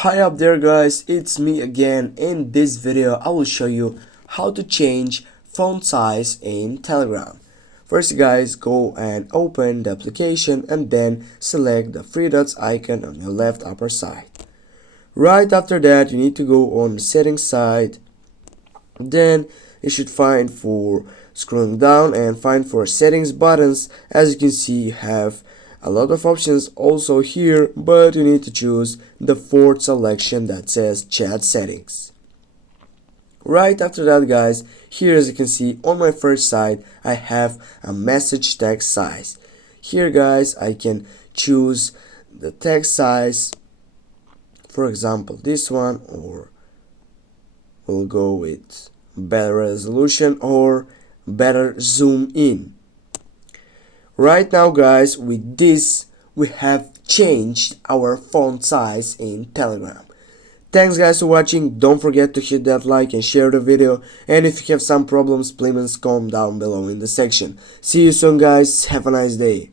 Hi up there guys, it's me again. In this video I will show you how to change font size in Telegram. First guys, go and open the application and then select the three dots icon on your left upper side. Right after that you need to go on the settings side. Then you should find for scrolling down and find for settings buttons. As you can see, you have a lot of options also here, but you need to choose the fourth selection that says chat settings. Right after that guys, here as you can see on my first side I have a message text size. Here guys I can choose the text size, for example this one, or we'll go with better resolution or better zoom in. Right now guys, with this we have changed our font size in Telegram. Thanks guys for watching. Don't forget to hit that like and share the video, and if you have some problems please comment down below in the section. See you soon guys, have a nice day.